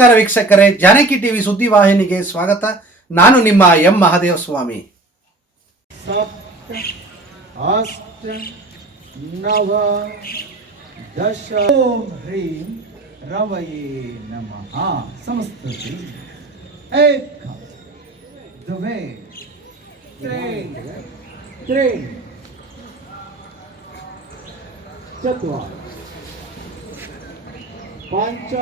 ನಮಸ್ಕಾರ ವೀಕ್ಷಕರೇ ಜಾನಕಿ ಟಿವಿ ಸುದ್ದಿವಾಹಿನಿಗೆ ಸ್ವಾಗತ ನಾನು ನಿಮ್ಮ ಎಂ ಮಹಾದೇವ ಸ್ವಾಮಿ ಅಷ್ಟ ನವ ದಶ ಓಂ ಹ್ರೀಂ ರವಯೇ ನಮಃ ಸಂಸ್ಕೃತಿ ಏಕ ದ್ವೇ ತ್ರೇ ತ್ರೇ ಚತ್ವಾರ ಪಂಚ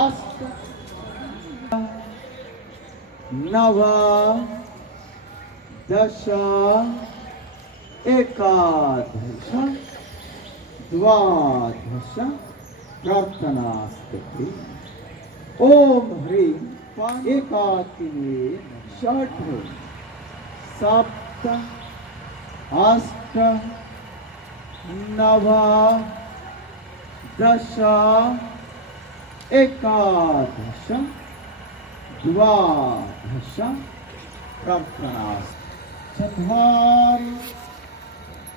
अष्ट नव दश एकादश द्वादश प्रार्थनास्तुति ॐ ह्रीं एकाकिनी षट् सप्त अष्ट नव दश एकादश द्वादश प्रार्थना चत्वारि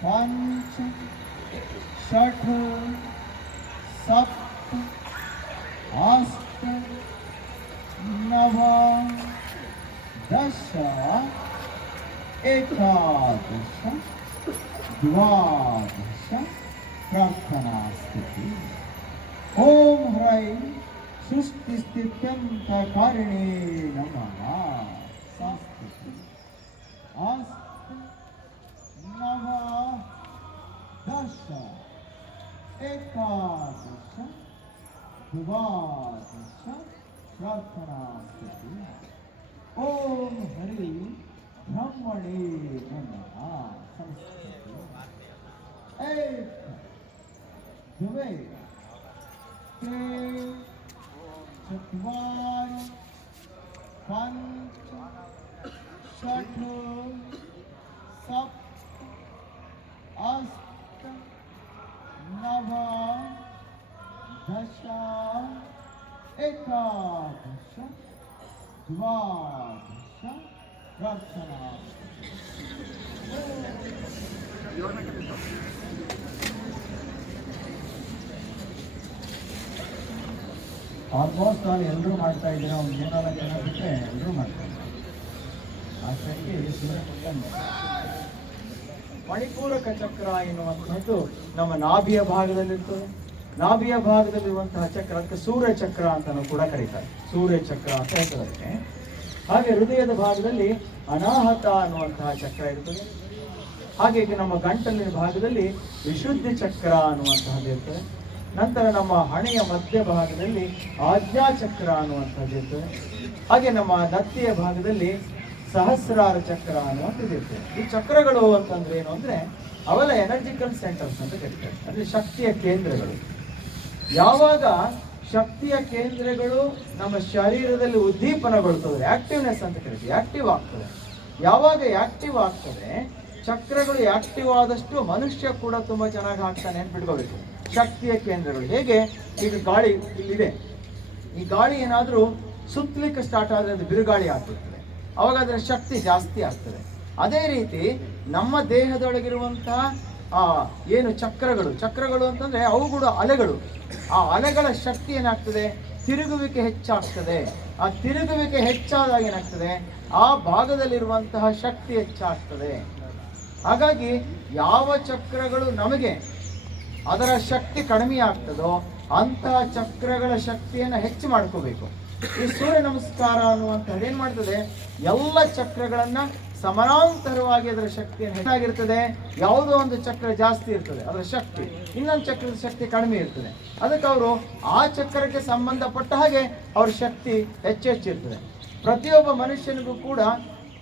पञ्च षट् सप्त अष्ट नव दश एकादश द्वादश। ತಕರಣಿ ನಮಃ ಸಂಸ್ಕೃತಿ ಅಸ್ ನವ ದಶ ಏಕಾದಶ ದ್ವಾದಶ ಪ್ರಾರ್ಥನಾ ಸ್ಥಿತಿ ಓಂ ಹರಿ ಬ್ರಹ್ಮಣಿ ನಮಃ ಸಂಸ್ಕೃತಿ ಏಕ द्वे तीन Çakman, Pant, Şatru, Sap, Ast, Nava, Daşa, Ekadaşa, Dvadaşa, Rasana. You're not going almost ನಾವು ಎಲ್ಲರೂ ಮಾಡ್ತಾ ಇದ್ದೀರಾ ಒಂದು ಮೂರ್ನಾಲ್ಕು ಜನ ಬಿಟ್ಟರೆ ಎಲ್ಲರೂ ಮಾಡ್ತಾರೆ ಸೂರ್ಯಮುಖ ಮಣಿಪೂರಕ ಚಕ್ರ ಎನ್ನುವಂಥದ್ದು ನಮ್ಮ ನಾಭಿಯ ಭಾಗದಲ್ಲಿರ್ತದೆ. ನಾಭಿಯ ಭಾಗದಲ್ಲಿರುವಂತಹ ಚಕ್ರ ಅದಕ್ಕೆ ಸೂರ್ಯ ಚಕ್ರ ಅಂತಾನು ಕೂಡ ಕರೀತಾರೆ. ಸೂರ್ಯ ಚಕ್ರ ಅಂತ ಹೇಳ್ತಾರೆ. ಹಾಗೆ ಹೃದಯದ ಭಾಗದಲ್ಲಿ ಅನಾಹತ ಅನ್ನುವಂತಹ ಚಕ್ರ ಇರ್ತದೆ. ಹಾಗೆ ನಮ್ಮ ಗಂಟಲಿನ ಭಾಗದಲ್ಲಿ ವಿಶುದ್ಧಿ ಚಕ್ರ ಅನ್ನುವಂತಹದ್ದು ಇರ್ತದೆ ನಂತರ ನಮ್ಮ ಹಣೆಯ ಮಧ್ಯ ಭಾಗದಲ್ಲಿ ಆಜ್ಞಾ ಚಕ್ರ ಅನ್ನುವಂಥದ್ದು ಇರ್ತದೆ. ಹಾಗೆ ನಮ್ಮ ನತ್ತಿಯ ಭಾಗದಲ್ಲಿ ಸಹಸ್ರಾರ ಚಕ್ರ ಅನ್ನುವಂಥದ್ದು ಇರ್ತದೆ. ಈ ಚಕ್ರಗಳು ಅಂತಂದ್ರೆ ಏನು ಅಂದ್ರೆ ಅವೆಲ್ಲ ಎನರ್ಜಿಕಲ್ ಸೆಂಟರ್ಸ್ ಅಂತ ಕರಿತಾರೆ. ಅಂದ್ರೆ ಶಕ್ತಿಯ ಕೇಂದ್ರಗಳು. ಯಾವಾಗ ಶಕ್ತಿಯ ಕೇಂದ್ರಗಳು ನಮ್ಮ ಶರೀರದಲ್ಲಿ ಉದ್ದೀಪನಗೊಳ್ತದೆ ಆಕ್ಟಿವ್ನೆಸ್ ಅಂತ ಕರಿತೀವಿ ಆಕ್ಟಿವ್ ಆಗ್ತದೆ. ಯಾವಾಗ ಆಕ್ಟಿವ್ ಆಗ್ತದೆ, ಚಕ್ರಗಳು ಆಕ್ಟಿವ್ ಆದಷ್ಟು ಮನುಷ್ಯ ಕೂಡ ತುಂಬಾ ಚೆನ್ನಾಗಿ ಆಗ್ತಾನೆ ಅಂತ ಬಿಟ್ಕೋಬೇಕು ಶಕ್ತಿಯ ಕೇಂದ್ರಗಳು. ಹೇಗೆ? ಈಗ ಗಾಳಿ ಇಲ್ಲಿದೆ. ಈ ಗಾಳಿ ಏನಾದರೂ ಸುತ್ತಲಿಕ್ಕೆ ಸ್ಟಾರ್ಟ್ ಆದರೆ ಅದು ಬಿರುಗಾಳಿ ಆಗ್ತಿರ್ತದೆ ಅವಾಗ ಅದರ ಶಕ್ತಿ ಜಾಸ್ತಿ ಆಗ್ತದೆ. ಅದೇ ರೀತಿ ನಮ್ಮ ದೇಹದೊಳಗಿರುವಂತಹ ಏನು ಚಕ್ರಗಳು? ಚಕ್ರಗಳು ಅಂತಂದ್ರೆ ಅವು ಕೂಡ ಅಲೆಗಳು. ಆ ಅಲೆಗಳ ಶಕ್ತಿ ಏನಾಗ್ತದೆ? ತಿರುಗುವಿಕೆ ಹೆಚ್ಚಾಗ್ತದೆ. ಆ ತಿರುಗುವಿಕೆ ಹೆಚ್ಚಾದಾಗ ಏನಾಗ್ತದೆ? ಆ ಭಾಗದಲ್ಲಿರುವಂತಹ ಶಕ್ತಿ ಹೆಚ್ಚಾಗ್ತದೆ. ಹಾಗಾಗಿ ಯಾವ ಚಕ್ರಗಳು ನಮಗೆ ಅದರ ಶಕ್ತಿ ಕಡಿಮೆ ಆಗ್ತದೋ ಅಂತಹ ಚಕ್ರಗಳ ಶಕ್ತಿಯನ್ನು ಹೆಚ್ಚು ಮಾಡ್ಕೋಬೇಕು. ಈ ಸೂರ್ಯ ನಮಸ್ಕಾರ ಅನ್ನುವಂಥದ್ದು ಏನು ಮಾಡ್ತದೆ? ಎಲ್ಲ ಚಕ್ರಗಳನ್ನ ಸಮಾನಾಂತರವಾಗಿ ಅದರ ಶಕ್ತಿಯನ್ನು ಹೆಚ್ಚಾಗಿರ್ತದೆ. ಯಾವುದೋ ಒಂದು ಚಕ್ರ ಜಾಸ್ತಿ ಇರ್ತದೆ, ಅದರ ಶಕ್ತಿ. ಇನ್ನೊಂದು ಚಕ್ರದ ಶಕ್ತಿ ಕಡಿಮೆ ಇರ್ತದೆ. ಅದಕ್ಕೆ ಅವರು ಆ ಚಕ್ರಕ್ಕೆ ಸಂಬಂಧಪಟ್ಟ ಹಾಗೆ ಅವ್ರ ಶಕ್ತಿ ಹೆಚ್ಚು ಹೆಚ್ಚಿರ್ತದೆ ಪ್ರತಿಯೊಬ್ಬ ಮನುಷ್ಯನಿಗೂ ಕೂಡ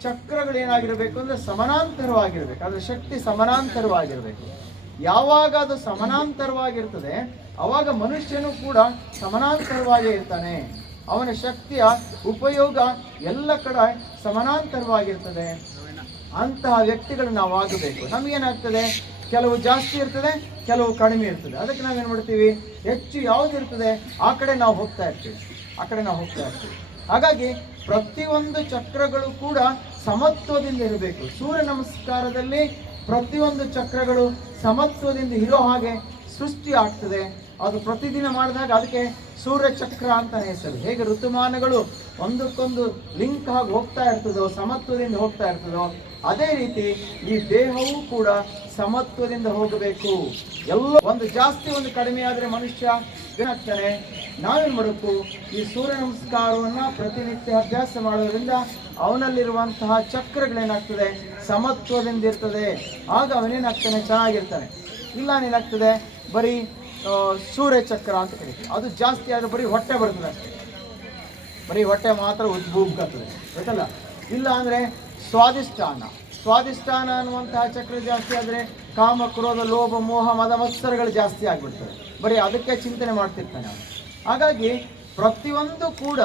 ಚಕ್ರಗಳು ಏನಾಗಿರಬೇಕು ಅಂದ್ರೆ ಸಮಾನಾಂತರವಾಗಿರ್ಬೇಕು. ಅದರ ಶಕ್ತಿ ಸಮಾನಾಂತರವಾಗಿರಬೇಕು. ಯಾವಾಗ ಅದು ಸಮಾನಾಂತರವಾಗಿರ್ತದೆ, ಅವಾಗ ಮನುಷ್ಯನು ಕೂಡ ಸಮಾನಾಂತರವಾಗಿ ಇರ್ತಾನೆ. ಅವನ ಶಕ್ತಿಯ ಉಪಯೋಗ ಎಲ್ಲ ಕಡೆ ಸಮಾನಾಂತರವಾಗಿರ್ತದೆ. ಅಂತಹ ವ್ಯಕ್ತಿಗಳು ನಾವು ಆಗಬೇಕು ನಮಗೇನಾಗ್ತದೆ? ಕೆಲವು ಜಾಸ್ತಿ ಇರ್ತದೆ, ಕೆಲವು ಕಡಿಮೆ ಇರ್ತದೆ. ಅದಕ್ಕೆ ನಾವೇನು ಮಾಡ್ತೀವಿ? ಹೆಚ್ಚು ಯಾವ್ದು ಇರ್ತದೆ, ಆ ಕಡೆ ನಾವು ಹೋಗ್ತಾ ಇರ್ತೀವಿ. ಆ ಕಡೆ ನಾವು ಹೋಗ್ತಾ ಇರ್ತೀವಿ. ಹಾಗಾಗಿ ಪ್ರತಿಯೊಂದು ಚಕ್ರಗಳು ಕೂಡ ಸಮತ್ವದಿಂದ ಇರಬೇಕು. ಸೂರ್ಯ ನಮಸ್ಕಾರದಲ್ಲಿ ಪ್ರತಿಯೊಂದು ಚಕ್ರಗಳು ಸಮತ್ವದಿಂದ ಇರೋ ಹಾಗೆ ಸೃಷ್ಟಿ ಆಗ್ತದೆ. ಅದು ಪ್ರತಿದಿನ ಮಾಡಿದಾಗ ಅದಕ್ಕೆ ಸೂರ್ಯ ಚಕ್ರ ಅಂತ ಹೆಸರು. ಹೇಗೆ ಋತುಮಾನಗಳು ಒಂದಕ್ಕೊಂದು ಲಿಂಕ್ ಆಗಿ ಹೋಗ್ತಾ ಇರ್ತದೋ, ಸಮತ್ವದಿಂದ ಹೋಗ್ತಾ ಇರ್ತದೋ ಅದೇ ರೀತಿ ಈ ದೇಹವೂ ಕೂಡ ಸಮತ್ವದಿಂದ ಹೋಗಬೇಕು. ಎಲ್ಲ ಒಂದು ಜಾಸ್ತಿ ಒಂದು ಕಡಿಮೆ ಆದರೆ ಮನುಷ್ಯ ಏನಾಗ್ತಾನೆ ನಾವೇನ್ ಮಾಡಬೇಕು? ಈ ಸೂರ್ಯ ನಮಸ್ಕಾರವನ್ನು ಪ್ರತಿನಿತ್ಯ ಅಭ್ಯಾಸ ಮಾಡೋದ್ರಿಂದ ಅವನಲ್ಲಿರುವಂತಹ ಚಕ್ರಗಳೇನಾಗ್ತದೆ? ಸಮತ್ವದಿಂದ ಇರ್ತದೆ. ಆಗ ಅವನೇನಾಗ್ತಾನೆ? ಚೆನ್ನಾಗಿರ್ತಾನೆ. ಇಲ್ಲ ಏನಾಗ್ತದೆ? ಬರೀ ಸೂರ್ಯ ಚಕ್ರ ಅಂತ ಕರಿತೀವಿ. ಅದು ಜಾಸ್ತಿ ಆದರೆ ಬರೀ ಹೊಟ್ಟೆ ಬರ್ತದೆ. ಬರೀ ಹೊಟ್ಟೆ ಮಾತ್ರ ಉದ್ಭೂಗ್ತದೆ ಗೊತ್ತಲ್ಲ? ಇಲ್ಲ ಅಂದ್ರೆ ಸ್ವಾದಿಷ್ಟಾನ ಸ್ವಾದಿಷ್ಠಾನ ಅನ್ನುವಂತಹ ಚಕ್ರ ಜಾಸ್ತಿ ಆದರೆ ಕಾಮ, ಕ್ರೋಧ, ಲೋಭ, ಮೋಹ ಮದ ಮತ್ಸರಗಳು ಜಾಸ್ತಿ ಆಗಿಬಿಡ್ತವೆ. ಬರೀ ಅದಕ್ಕೆ ಚಿಂತನೆ ಮಾಡ್ತಿರ್ತಾನೆ ಅವನು. ಹಾಗಾಗಿ ಪ್ರತಿಯೊಂದು ಕೂಡ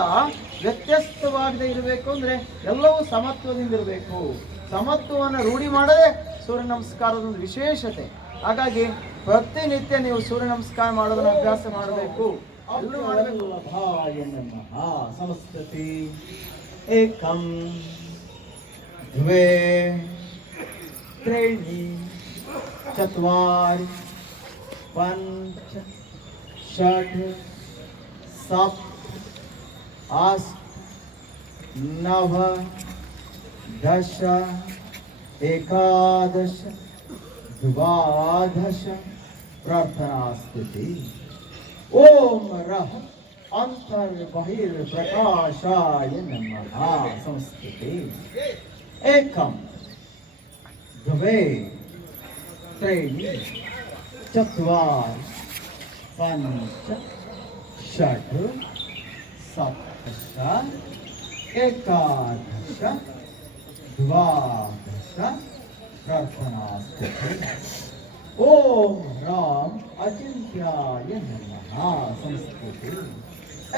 ವ್ಯತ್ಯಸ್ತವಾಗದೆ ಇರಬೇಕು ಅಂದರೆ ಎಲ್ಲವೂ ಸಮತ್ವದಿಂದ ಇರಬೇಕು. ಸಮತ್ವವನ್ನು ರೂಢಿ ಮಾಡದೆ ಸೂರ್ಯ ನಮಸ್ಕಾರದ ಒಂದು ವಿಶೇಷತೆ. ಹಾಗಾಗಿ ಪ್ರತಿನಿತ್ಯ ನೀವು ಸೂರ್ಯ ನಮಸ್ಕಾರ ಮಾಡೋದನ್ನ ಅಭ್ಯಾಸ ಮಾಡಬೇಕು. ಎಲ್ಲರೂ ಮಾಡಬೇಕು. ಸಂಸ್ಕೃತಿ ಏಕಂ. ದ್ವೇ त्रीणि, चत्वारि, पञ्च, षट्, सप्त, अष्ट, नव, दश, एकादश, द्वादश। प्रार्थनास्तुति। ॐ रः अन्तर्बहिर्प्रकाशाय नमः। संस्कृते। एकम् द्वे त्रीणि चत्वारि पञ्च षट् सप्त एकादश द्वादश ॐ राम अचिन्त्याय नमः। संस्कृति।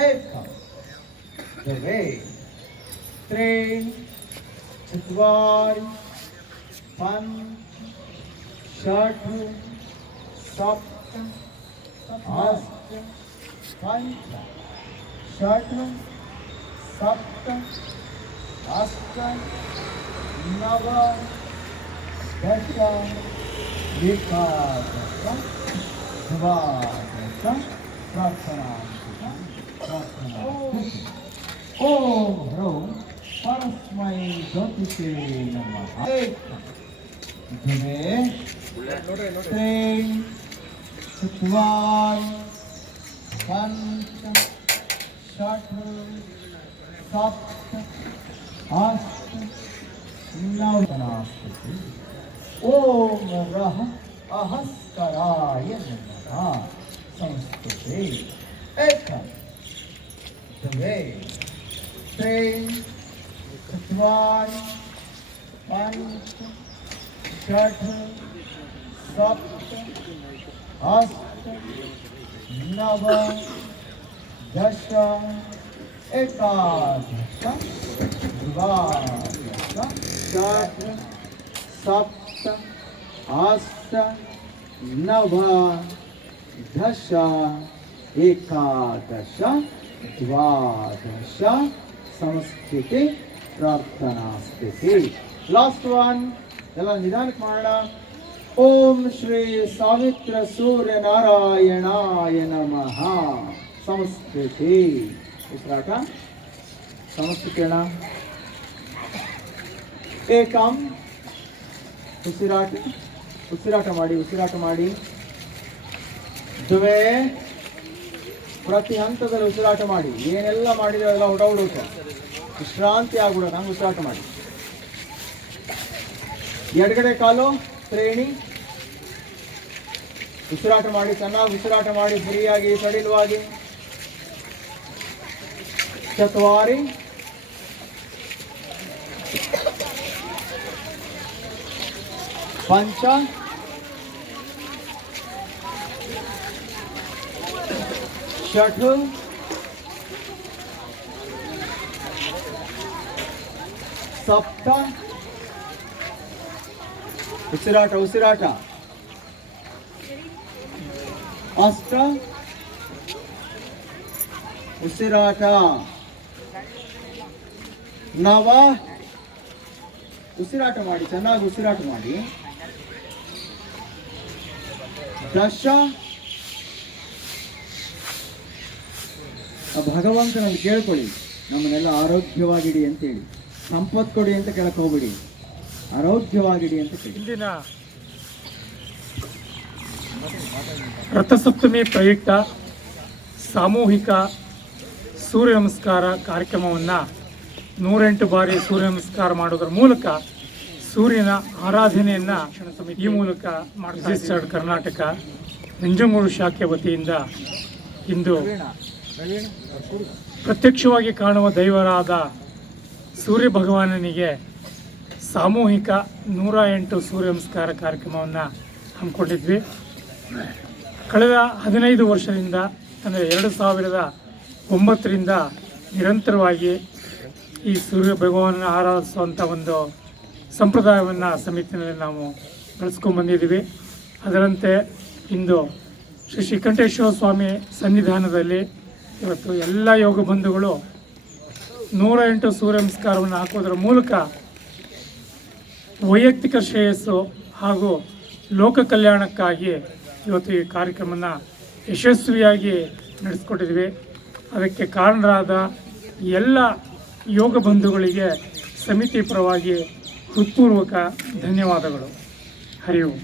एकं। द्वे। चत्वारि पञ्च षट् सप्त अष्ट पञ्च षट् सप्त अष्ट नव दश एकादश द्वादश प्रार्थना प्रार्थना ॐ ह्रौं परस्मै ज्योतिषे नमः द्वे त्रीणि चत्वारि पञ्च षट् सप्त अष्ट नवनास्ति ॐ रः अहस्कराय नमः संस्कृते एकम् द्वे त्रीणि द्वार पंच षठ सप्त अष्ट नव दश एकादश, द्वादश षठ सप्त अष्ट नव दश एकादश, द्वादश, संस्कृति ಪ್ರಾರ್ಥನಾ ಸ್ಥಿತಿ ಲಾಸ್ಟ್ ಒನ್ ಎಲ್ಲ ನಿಧಾನಕ್ಕೆ ಮಾಡೋಣ. ಓಂ ಶ್ರೀ ಸಾವಿತ್ರ ಸೂರ್ಯ ನಾರಾಯಣಾಯ ನಮಃ. ಸಂಸ್ಕೃತಿ. ಉಸಿರಾಟ ಸಂಸ್ಕೃತಿ ಅಣ್ಣ ಏಕಂ. ಉಸಿರಾಟ. ಉಸಿರಾಟ ಮಾಡಿ ಉಸಿರಾಟ ಮಾಡಿ. ದ್ವೇ. ಪ್ರತಿ ಹಂತದಲ್ಲಿ ಉಸಿರಾಟ ಮಾಡಿ. ಏನೆಲ್ಲ ಮಾಡಿದ್ರೆ ಎಲ್ಲ ಹೊಡಬಿಡುತ್ತೆ ವಿಶ್ರಾಂತಿ ಆಗ್ಬಿಡೋಣ ಉಸಿರಾಟ ಮಾಡಿ. ಎಡಗಡೆ ಕಾಲು, ತ್ರೇಣಿ. ಉಸಿರಾಟ ಮಾಡಿ, ಚೆನ್ನಾಗಿ ಉಸಿರಾಟ ಮಾಡಿ ಫ್ರೀಯಾಗಿ ಸಡಿಲವಾಗಿ. ಚತ್ವಾರಿ. ಪಂಚ. षठ ಸಪ್ತ. ಉಸಿರಾಟ ಉಸಿರಾಟ. ಅಷ್ಟ. ಉಸಿರಾಟ. ನವ. ಉಸಿರಾಟ ಮಾಡಿ, ಚೆನ್ನಾಗಿ ಉಸಿರಾಟ ಮಾಡಿ. ದಶ. ಆ ಭಗವಂತನಲ್ಲಿ ಕೇಳ್ಕೊಳ್ಳಿ. ನಮ್ಮನ್ನೆಲ್ಲ ಆರೋಗ್ಯವಾಗಿಡಿ ಅಂತೇಳಿ. ಸಂಪತ್ ಕೊಡಿ ಅಂತ ಕೆಳಕ್ಕೆ ಹೋಗ್ಬಿಡಿ. ಆರೋಗ್ಯವಾಗಿಡಿ ಅಂತ ಇಂದಿನ ರಥಸಪ್ತಮಿ ಪ್ರಯುಕ್ತ ಸಾಮೂಹಿಕ ಸೂರ್ಯ ನಮಸ್ಕಾರ ಕಾರ್ಯಕ್ರಮವನ್ನು ನೂರೆಂಟು ಬಾರಿ ಸೂರ್ಯ ನಮಸ್ಕಾರ ಮಾಡೋದ್ರ ಮೂಲಕ ಸೂರ್ಯನ ಆರಾಧನೆಯನ್ನು ಈ ಮೂಲಕ ಮಾಡ್ತಾರೆ ಕರ್ನಾಟಕ ನಂಜನಗೂಡು ಶಾಖೆ ವತಿಯಿಂದ ಇಂದು ಪ್ರತ್ಯಕ್ಷವಾಗಿ ಕಾಣುವ ದೈವರಾದ ಸೂರ್ಯ ಭಗವಾನನಿಗೆ ಸಾಮೂಹಿಕ ನೂರ ಎಂಟು ಸೂರ್ಯ ನಮಸ್ಕಾರ ಕಾರ್ಯಕ್ರಮವನ್ನು ಹಮ್ಮಿಕೊಂಡಿದ್ವಿ. ಕಳೆದ ಹದಿನೈದು ವರ್ಷದಿಂದ, ಅಂದರೆ ಎರಡು ಸಾವಿರದ ಒಂಬತ್ತರಿಂದ ನಿರಂತರವಾಗಿ ಈ ಸೂರ್ಯ ಭಗವಾನನ ಆರಾಧಿಸುವಂಥ ಒಂದು ಸಂಪ್ರದಾಯವನ್ನು ಸಮಿತಿನಲ್ಲಿ ನಾವು ಬೆಳೆಸ್ಕೊಂಡ್ಬಂದಿದ್ದೀವಿ ಅದರಂತೆ ಇಂದು ಶ್ರೀ ಶ್ರೀಕಂಠೇಶ್ವರ ಸ್ವಾಮಿ ಸನ್ನಿಧಾನದಲ್ಲಿ ಇವತ್ತು ಎಲ್ಲ ಯೋಗ ಬಂಧುಗಳು ನೂರ ಎಂಟು ಸೂರ್ಯ ನಮಸ್ಕಾರವನ್ನು ಹಾಕೋದ್ರ ಮೂಲಕ ವೈಯಕ್ತಿಕ ಶ್ರೇಯಸ್ಸು ಹಾಗೂ ಲೋಕ ಕಲ್ಯಾಣಕ್ಕಾಗಿ ಇವತ್ತು ಈ ಕಾರ್ಯಕ್ರಮನ ಯಶಸ್ವಿಯಾಗಿ ನಡೆಸ್ಕೊಟ್ಟಿದ್ವಿ ಅದಕ್ಕೆ ಕಾರಣರಾದ ಎಲ್ಲ ಯೋಗ ಬಂಧುಗಳಿಗೆ ಸಮಿತಿ ಪರವಾಗಿ ಹೃತ್ಪೂರ್ವಕ ಧನ್ಯವಾದಗಳು. ಹರಿ ಓಂ.